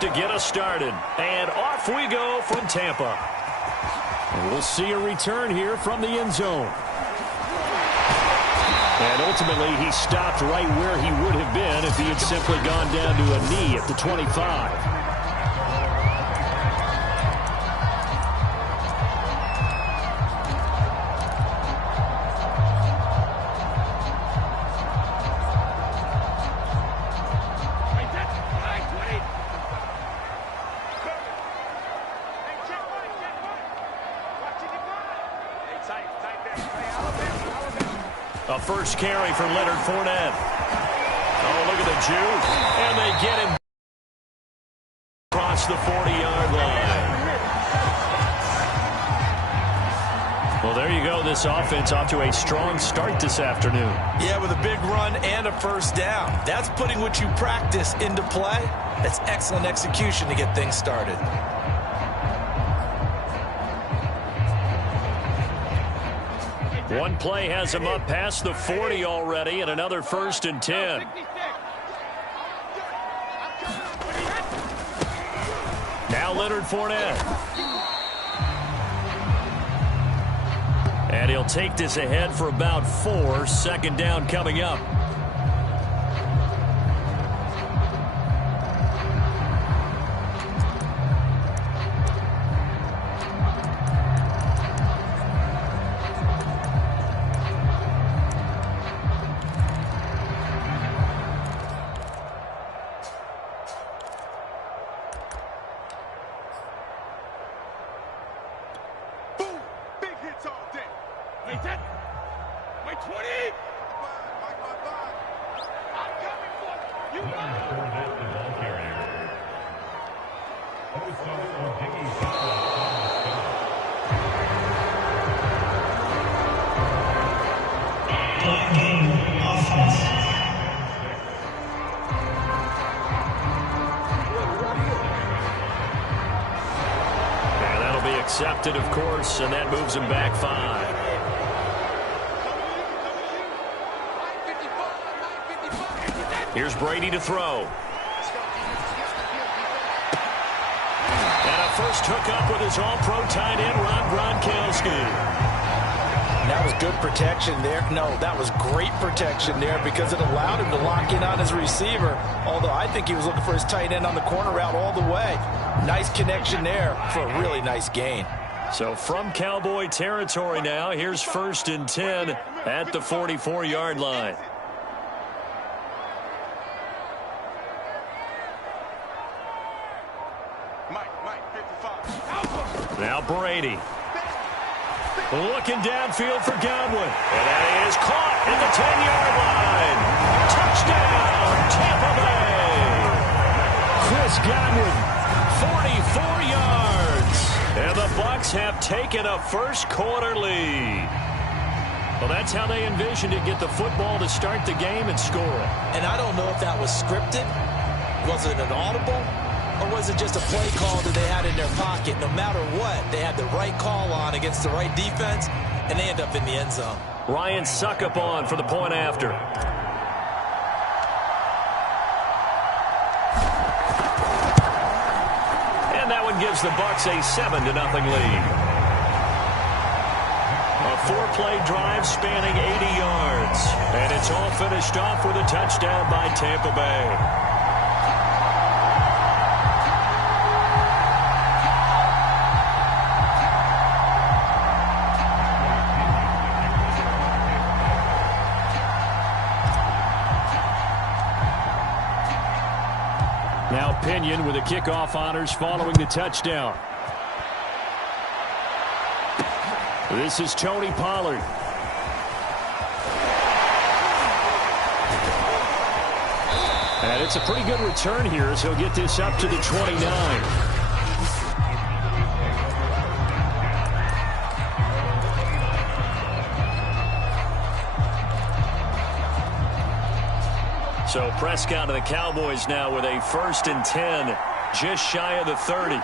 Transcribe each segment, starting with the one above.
to get us started. And off we go from Tampa. And we'll see a return here from the end zone. And ultimately, he stopped right where he would have been if he had simply gone down to a knee at the 25. A first carry for Leonard Fournette. Oh, look at the juke. And they get him across the 40-yard line. Well, there you go. This offense off to a strong start this afternoon. Yeah, with a big run and a first down. That's putting what you practice into play. That's excellent execution to get things started. One play has him up past the 40 already, and another 1st and 10. Now Leonard Fournette. And he'll take this ahead for about 4. Second down coming up. Accepted, of course, and that moves him back 5. Here's Brady to throw. And a first hookup with his all-pro tight end, Rob Gronkowski. That was good protection there. No, that was great protection there because it allowed him to lock in on his receiver, although I think he was looking for his tight end on the corner route all the way. Nice connection there for a really nice gain. So from Cowboy territory now, here's 1st and 10 at the 44-yard line. Now Brady. Looking downfield for Godwin. And that is caught at the 10-yard line. Touchdown, Tampa Bay. Chris Godwin, 44 yards. And the Bucs have taken a first-quarter lead. Well, that's how they envisioned it, get the football to start the game and score. And I don't know if that was scripted. Was it an audible? Or was it just a play call that they had in their pocket? No matter what, they had the right call on against the right defense, and they end up in the end zone. Ryan Suckup on for the point after. And that one gives the Bucs a 7-0 lead. A 4-play drive spanning 80 yards. And it's all finished off with a touchdown by Tampa Bay. Now Pinion with the kickoff honors following the touchdown. This is Tony Pollard. And it's a pretty good return here as he'll get this up to the 29. So Prescott and the Cowboys now with a 1st and 10, just shy of the 30.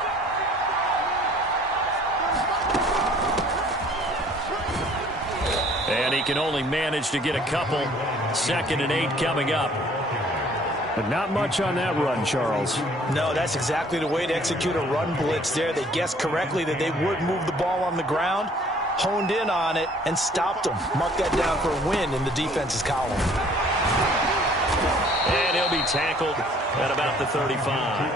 And he can only manage to get a couple. 2nd and 8 coming up. But not much on that run, Charles. No, that's exactly the way to execute a run blitz there. They guessed correctly that they would move the ball on the ground, honed in on it, and stopped them. Mark that down for a win in the defense's column. And he'll be tackled at about the 35.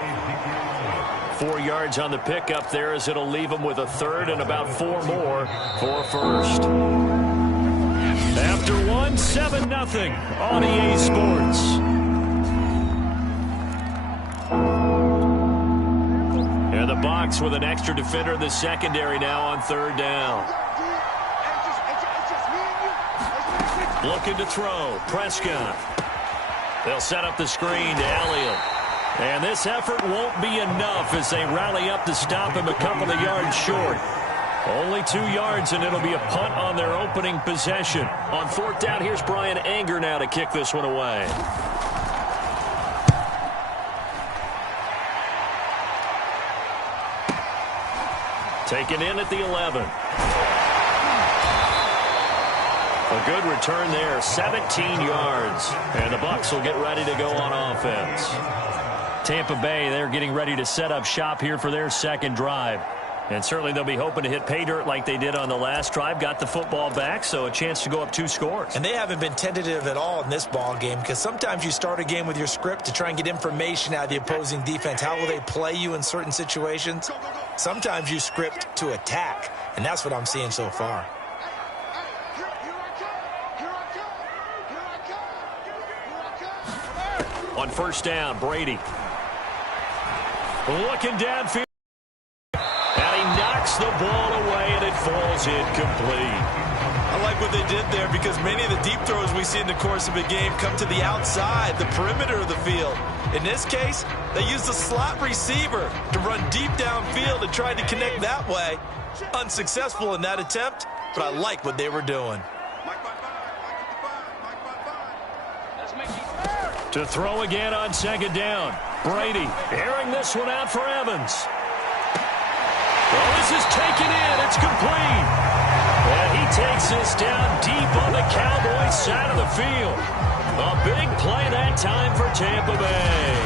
4 yards on the pickup there as it'll leave him with a third and about 4 more for first. After 1, 7-0 on EA Sports. And the box with an extra defender in the secondary now on third down. Looking to throw. Prescott. They'll set up the screen to Elliott. And this effort won't be enough as they rally up to stop him a couple of yards short. Only 2 yards, and it'll be a punt on their opening possession. On fourth down, here's Brian Anger now to kick this one away. Taken in at the 11. A good return there, 17 yards. And the Bucs will get ready to go on offense. Tampa Bay, they're getting ready to set up shop here for their second drive. And certainly they'll be hoping to hit pay dirt like they did on the last drive. Got the football back, so a chance to go up 2 scores. And they haven't been tentative at all in this ball game, because sometimes you start a game with your script to try and get information out of the opposing defense. How will they play you in certain situations? Sometimes you script to attack, and that's what I'm seeing so far. On first down, Brady. Looking downfield. And he knocks the ball away, and it falls incomplete. I like what they did there, because many of the deep throws we see in the course of a game come to the outside, the perimeter of the field. In this case, they used the slot receiver to run deep downfield and tried to connect that way. Unsuccessful in that attempt, but I like what they were doing. To throw again on second down. Brady airing this one out for Evans. Well, this is taken in. It's complete. And he takes this down deep on the Cowboys side of the field. A big play that time for Tampa Bay.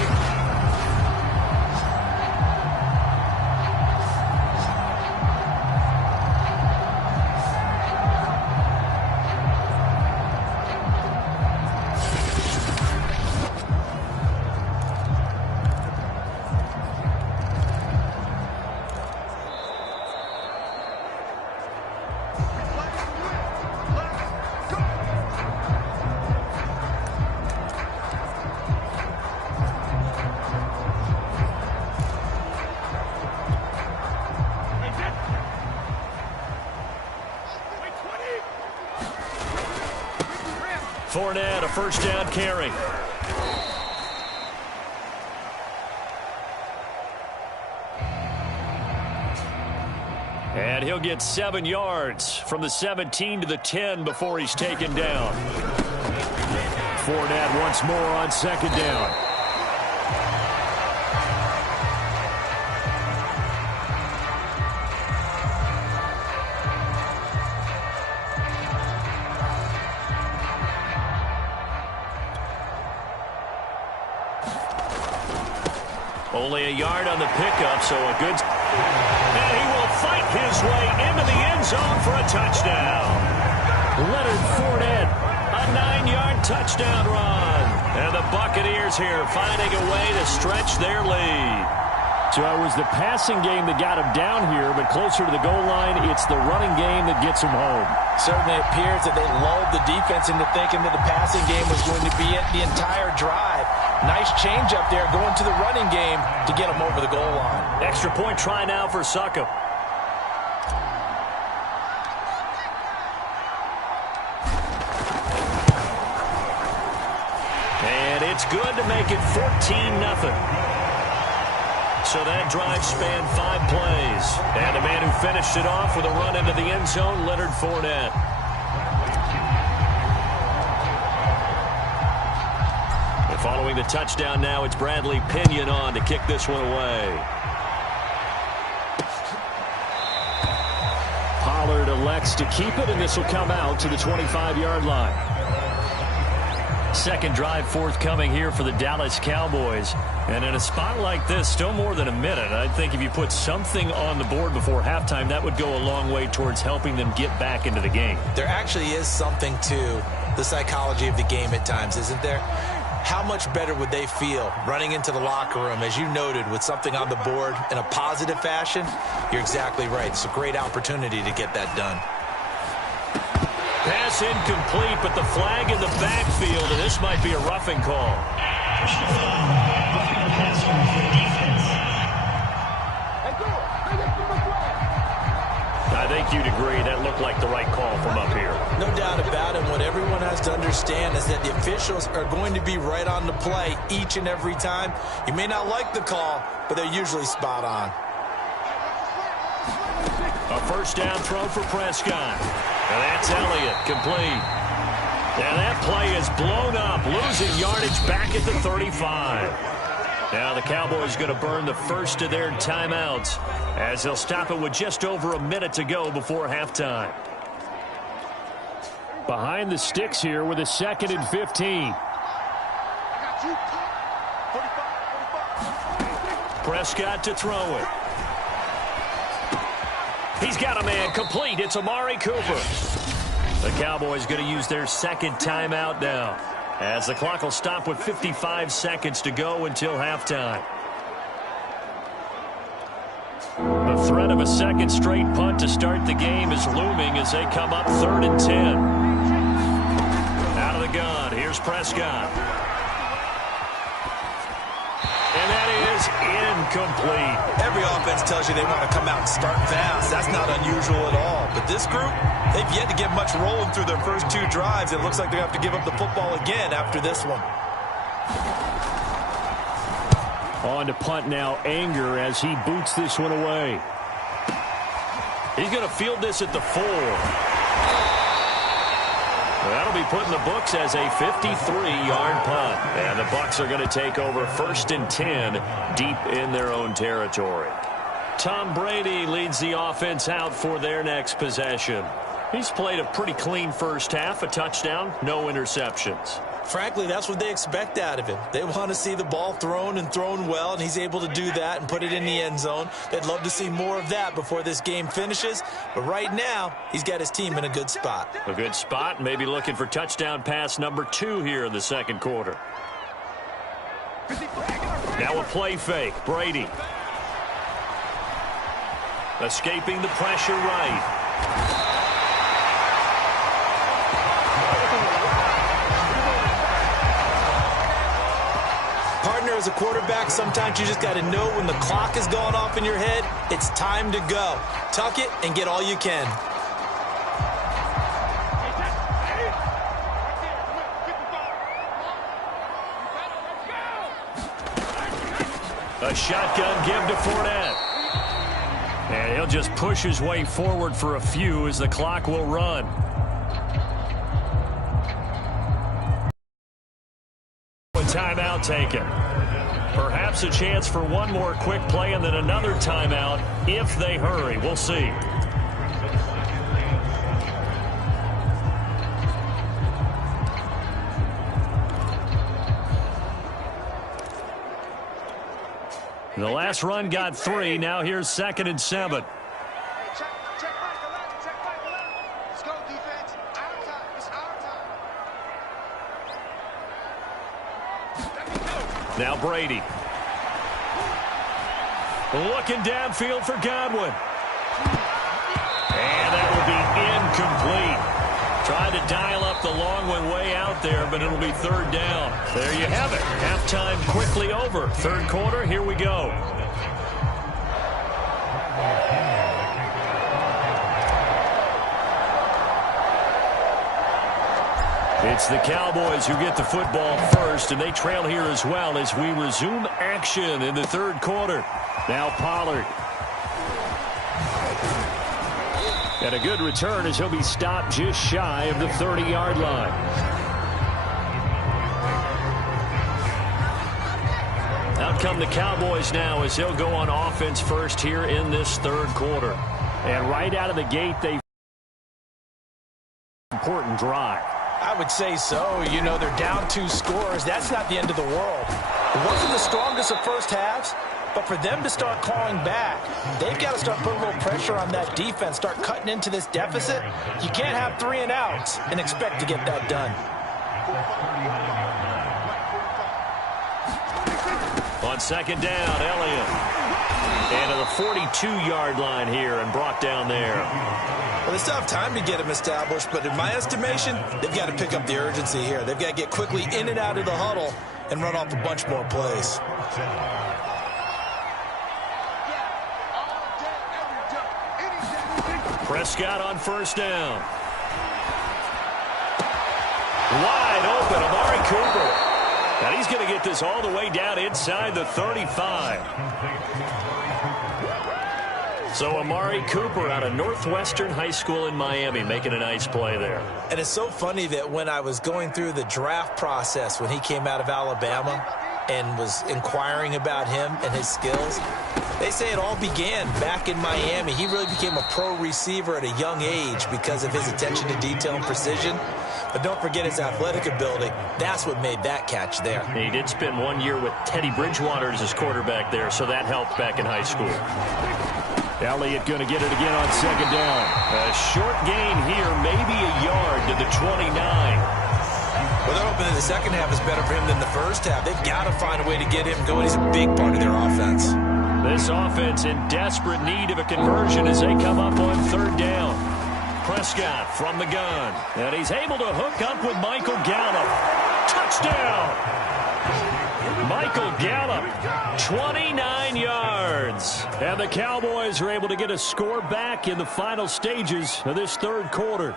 Fournette, a first down carry. And he'll get 7 yards from the 17 to the 10 before he's taken down. Fournette once more on second down. Only a yard on the pickup, so a good... And he will fight his way into the end zone for a touchdown. Leonard Fournette, a 9-yard touchdown run. And the Buccaneers here finding a way to stretch their lead. So it was the passing game that got him down here, but closer to the goal line, it's the running game that gets him home. Certainly appears that they lulled the defense into thinking that the passing game was going to be it the entire drive. Nice change up there going to the running game to get him over the goal line. Extra point try now for Succop. And it's good to make it 14-0. So that drive spanned 5 plays. And the man who finished it off with a run into the end zone, Leonard Fournette. And following the touchdown now, it's Bradley Pinion on to kick this one away. Pollard elects to keep it, and this will come out to the 25-yard line. Second drive forthcoming here for the Dallas Cowboys. And in a spot like this, still more than a minute. I think if you put something on the board before halftime, that would go a long way towards helping them get back into the game. There actually is something to the psychology of the game at times, isn't there? How much better would they feel running into the locker room, as you noted, with something on the board in a positive fashion? You're exactly right. It's a great opportunity to get that done. Pass incomplete, but the flag in the backfield, and this might be a roughing call. I think you'd agree that looked like the right call from up here. No doubt about it. What everyone has to understand is that the officials are going to be right on the play each and every time. You may not like the call, but they're usually spot on. A first down throw for Prescott. And that's Elliott, complete. And that play is blown up, losing yardage back at the 35. Now the Cowboys going to burn the first of their timeouts as they'll stop it with just over a minute to go before halftime. Behind the sticks here with a 2nd and 15. Prescott to throw it. He's got a man complete. It's Amari Cooper. The Cowboys going to use their second timeout now, as the clock will stop with 55 seconds to go until halftime. The threat of a second straight punt to start the game is looming as they come up 3rd and 10. Out of the gun, here's Prescott. And that is incomplete. Every offense tells you they want to come out and start fast. That's not unusual at all. But this group, they've yet to get much rolling through their first 2 drives. It looks like they have to give up the football again after this one. On to punt now, Anger, as he boots this one away. He's going to field this at the 4. That'll be put in the books as a 53-yard punt. And the Bucs are going to take over 1st and 10 deep in their own territory. Tom Brady leads the offense out for their next possession. He's played a pretty clean first half, a touchdown, no interceptions. Frankly, that's what they expect out of him. They want to see the ball thrown and thrown well, and he's able to do that and put it in the end zone. They'd love to see more of that before this game finishes. But right now, he's got his team in a good spot. A good spot, maybe looking for touchdown pass number 2 here in the second quarter. Now a play fake, Brady. Escaping the pressure right. Partner, as a quarterback, sometimes you just got to know when the clock is going off in your head, it's time to go. Tuck it and get all you can. A shotgun give to Fournette. And he'll just push his way forward for a few as the clock will run. Timeout taken. Perhaps a chance for one more quick play and then another timeout if they hurry. We'll see. The last run got 3. Now here's 2nd and 7. Now Brady. Looking downfield for Godwin. And that will be incomplete. Tried to dial up the long one way out there, but it'll be 3rd down. There you have it. Halftime quickly over. 3rd quarter, here we go. It's the Cowboys who get the football first, and they trail here as well as we resume action in the 3rd quarter. Now Pollard. And a good return as he'll be stopped just shy of the 30-yard line. Out come the Cowboys now as they'll go on offense first here in this 3rd quarter. And right out of the gate, they important drive. I would say so. You know, they're down 2 scores. That's not the end of the world. It wasn't the strongest of first halves, but for them to start clawing back, they've got to start putting a little pressure on that defense, start cutting into this deficit. You can't have 3 and outs and expect to get that done. On second down, Elliott. And to the 42-yard line here and brought down there. Well, they still have time to get him established, but in my estimation, they've got to pick up the urgency here. They've got to get quickly in and out of the huddle and run off a bunch more plays. Prescott on first down. Wide open, Amari Cooper. And he's going to get this all the way down inside the 35. So Amari Cooper out of Northwestern High School in Miami making a nice play there. And it's so funny that when I was going through the draft process when he came out of Alabama and was inquiring about him and his skills, they say it all began back in Miami. He really became a pro receiver at a young age because of his attention to detail and precision. But don't forget his athletic ability. That's what made that catch there. He did spend 1 year with Teddy Bridgewater as his quarterback there, so that helped back in high school. Elliott going to get it again on second down. A short gain here, maybe a yard to the 29. Well, they're hoping that the second half is better for him than the first half. They've got to find a way to get him going. He's a big part of their offense. This offense in desperate need of a conversion as they come up on third down. Prescott from the gun. And he's able to hook up with Michael Gallup. Touchdown! Michael Gallup, 29 yards. And the Cowboys are able to get a score back in the final stages of this third quarter.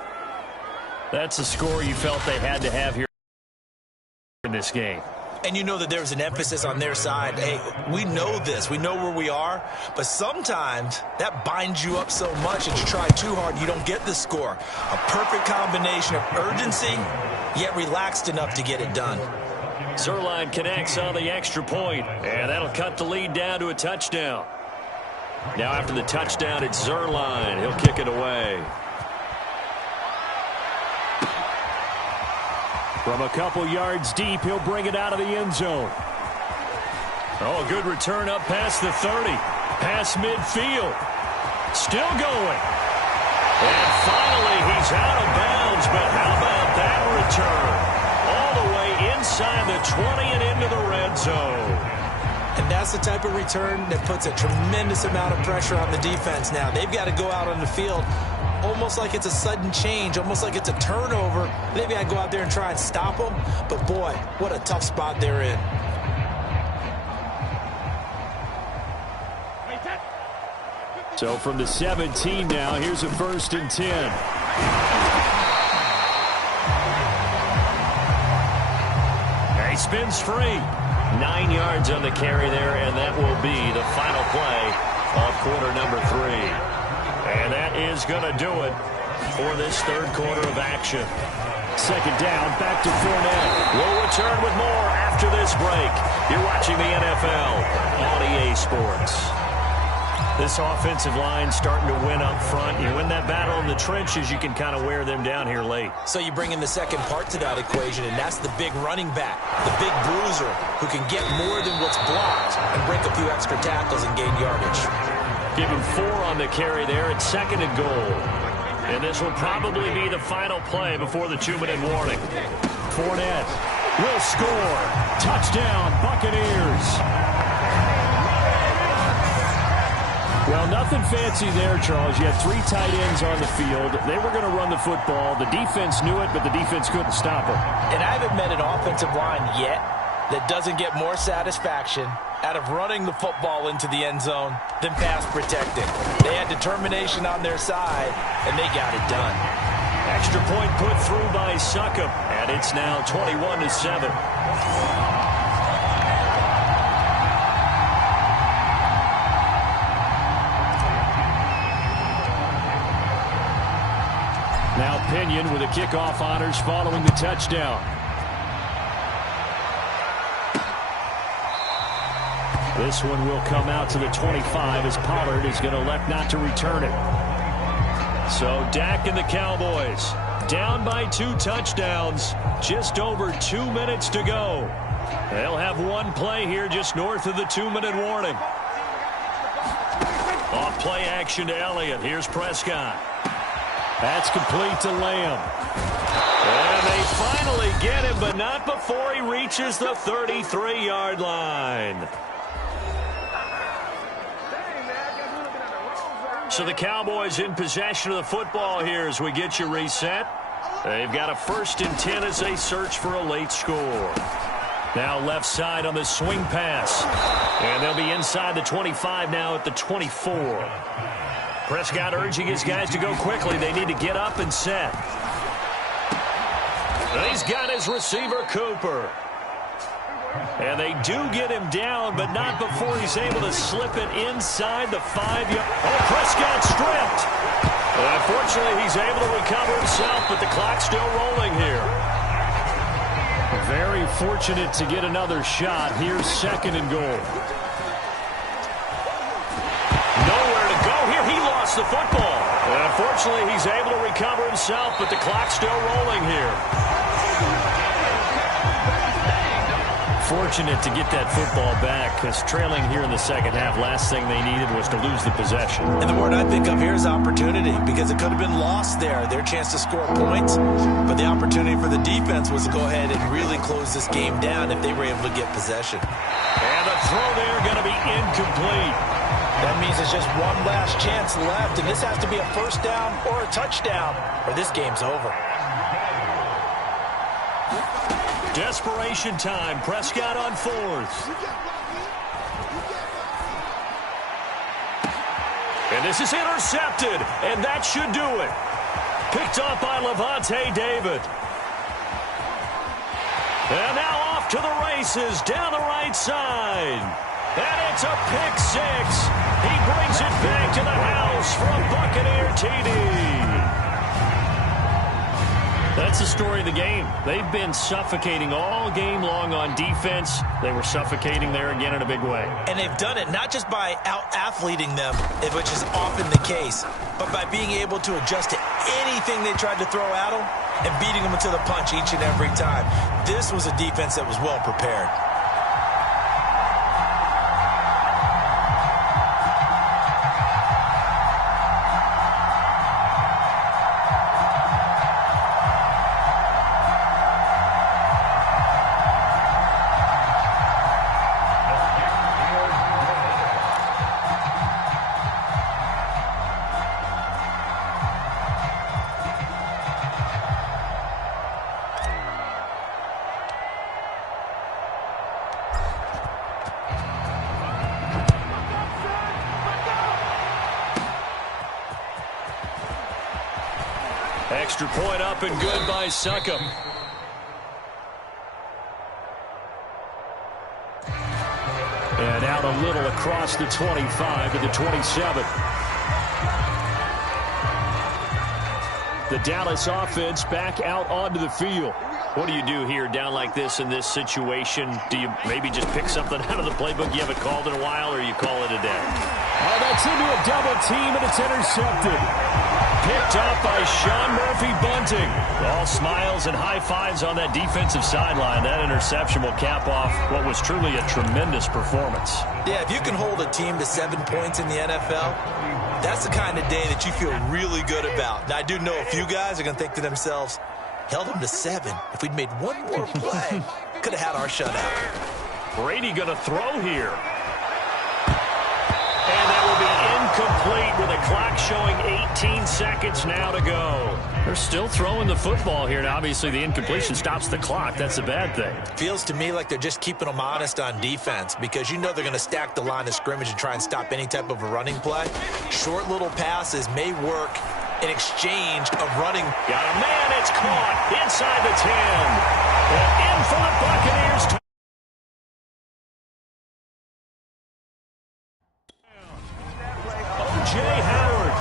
That's a score you felt they had to have here in this game. And you know that there's an emphasis on their side. Hey, we know this. We know where we are. But sometimes that binds you up so much that you try too hard, you don't get the score. A perfect combination of urgency, yet relaxed enough to get it done. Zerline connects on the extra point, and that'll cut the lead down to a touchdown. Now after the touchdown, it's Zerline. He'll kick it away. From a couple yards deep, he'll bring it out of the end zone. Oh, a good return up past the 30. Past midfield. Still going. And finally, he's out of bounds, but how about that return? All the way inside the 20 and into the red zone. And that's the type of return that puts a tremendous amount of pressure on the defense now. They've got to go out on the field almost like it's a sudden change, almost like it's a turnover. Maybe I go out there and try and stop them, but boy, what a tough spot they're in. So from the 17 now, here's a 1st and 10. He spins free. 9 yards on the carry there, and that will be the final play of quarter number 3. And that is going to do it for this third quarter of action. Second down, back to Fournette. We'll return with more after this break. You're watching the NFL on EA Sports. This offensive line starting to win up front. You win that battle in the trenches, you can kind of wear them down here late. So you bring in the second part to that equation, and that's the big running back, the big bruiser, who can get more than what's blocked and break a few extra tackles and gain yardage. Give him 4 on the carry there at 2nd and goal. And this will probably be the final play before the 2-minute warning. Fournette will score. Touchdown, Buccaneers. Well, nothing fancy there, Charles. You had 3 tight ends on the field. They were going to run the football. The defense knew it, but the defense couldn't stop them. And I haven't met an offensive line yet that doesn't get more satisfaction out of running the football into the end zone than pass protecting. They had determination on their side, and they got it done. Extra point put through by Succop, and it's now 21-7. Now Pinion with the kickoff honors following the touchdown. This one will come out to the 25 as Pollard is going to elect not to return it. So Dak and the Cowboys down by 2 touchdowns. Just over 2 minutes to go. They'll have one play here just north of the 2-minute warning. Off play action to Elliott. Here's Prescott. That's complete to Lamb. And they finally get him, but not before he reaches the 33-yard line. So the Cowboys in possession of the football here as we get you reset. They've got a 1st and 10 as they search for a late score. Now left side on the swing pass. And they'll be inside the 25 now at the 24. Prescott urging his guys to go quickly. They need to get up and set. And he's got his receiver, Cooper. And they do get him down, but not before he's able to slip it inside the 5-yard. Oh, Prescott stripped. Unfortunately, he's able to recover himself, but the clock's still rolling here. Very fortunate to get another shot. Here's 2nd and goal. Nowhere to go here. He lost the football. And unfortunately, he's able to recover himself, but the clock's still rolling here. Fortunate to get that football back, because trailing here in the second half, last thing they needed was to lose the possession. And the word I pick up here is opportunity, because it could have been lost there, their chance to score points. But the opportunity for the defense was to go ahead and really close this game down if they were able to get possession. And the throw there going to be incomplete. That means there's just one last chance left, and this has to be a 1st down or a touchdown, or this game's over. Desperation time. Prescott on 4th. And this is intercepted, and that should do it. Picked up by Levante David. And now off to the races down the right side. And it's a pick 6. He brings it back to the house for a Buccaneer TD. That's the story of the game. They've been suffocating all game long on defense. They were suffocating there again in a big way. And they've done it not just by out-athleting them, which is often the case, but by being able to adjust to anything they tried to throw at them and beating them into the punch each and every time. This was a defense that was well prepared. Extra point up and good by Succop. And out a little across the 25 to the 27. The Dallas offense back out onto the field. What do you do here down like this in this situation? Do you maybe just pick something out of the playbook you haven't called in a while, or you call it a day? Oh, that's into a double team, and it's intercepted. Picked up by Sean Murphy Bunting. All smiles and high fives on that defensive sideline. That interception will cap off what was truly a tremendous performance. Yeah, if you can hold a team to 7 points in the NFL, that's the kind of day that you feel really good about. Now, I do know a few guys are going to think to themselves, held them to 7. If we'd made one more play, could have had our shutout. Brady going to throw here. And that will be incomplete with a clock showing 18 seconds now to go. They're still throwing the football here. Now, obviously, the incompletion stops the clock. That's a bad thing. Feels to me like they're just keeping them honest on defense, because you know they're going to stack the line of scrimmage and try and stop any type of a running play. Short little passes may work in exchange of running. Got a man. It's caught inside the 10. And in for the Buccaneers. O.J. Howard,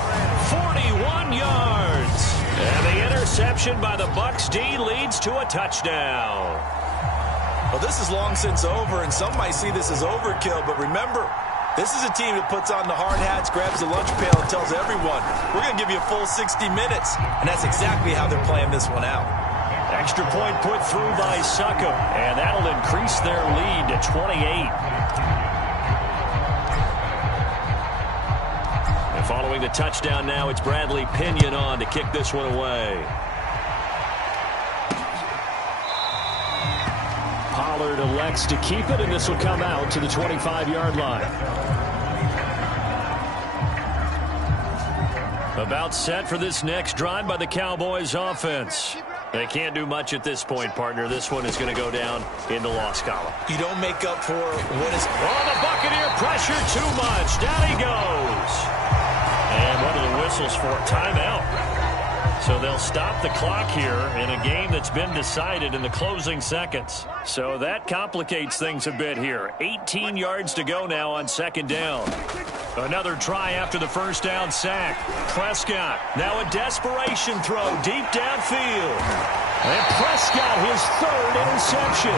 41 yards. And the interception by the Bucs D leads to a touchdown. Well, this is long since over, and some might see this as overkill, but remember, This is a team that puts on the hard hats, grabs the lunch pail, and tells everyone, we're going to give you a full 60 minutes. And that's exactly how they're playing this one out. Extra point put through by Suckham, and that'll increase their lead to 28. And following the touchdown now, it's Bradley Pinion on to kick this one away. Pollard elects to keep it, and this will come out to the 25-yard line. About set for this next drive by the Cowboys offense. They can't do much at this point, partner. This one is going to go down in the loss column. You don't make up for what is... Oh, the Buccaneer pressure too much. Down he goes. And one of the whistles for a timeout. So they'll stop the clock here in a game that's been decided in the closing seconds. So that complicates things a bit here. 18 yards to go now on second down. Another try after the first down sack. Prescott, now a desperation throw deep downfield. And Prescott, his third interception.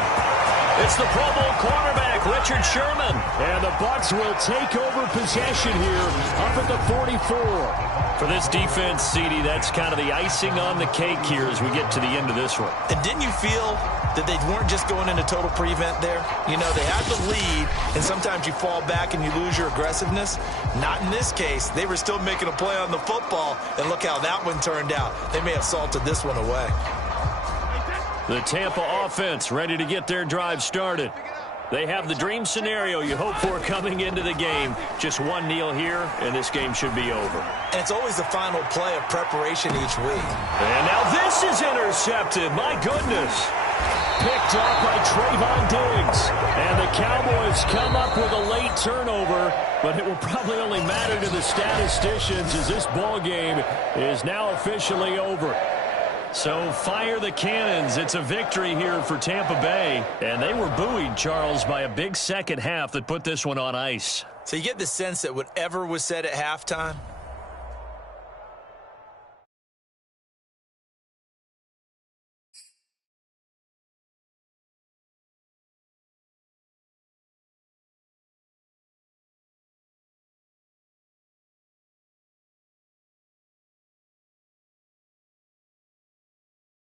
It's the Pro Bowl cornerback, Richard Sherman. And the Bucs will take over possession here up at the 44. For this defense, CD, that's kind of the icing on the cake here as we get to the end of this one. And didn't you feel that they weren't just going into total prevent there? You know, they had the lead, and sometimes you fall back and you lose your aggressiveness. Not in this case. They were still making a play on the football, and look how that one turned out. They may have salted this one away. The Tampa offense ready to get their drive started. They have the dream scenario you hope for coming into the game. Just one kneel here, and this game should be over. And it's always the final play of preparation each week. And now this is intercepted. My goodness. Picked off by Trayvon Diggs. And the Cowboys come up with a late turnover, but it will probably only matter to the statisticians as this ball game is now officially over. So fire the cannons. It's a victory here for Tampa Bay. And they were buoyed, Charles, by a big second half that put this one on ice. So you get the sense that whatever was said at halftime,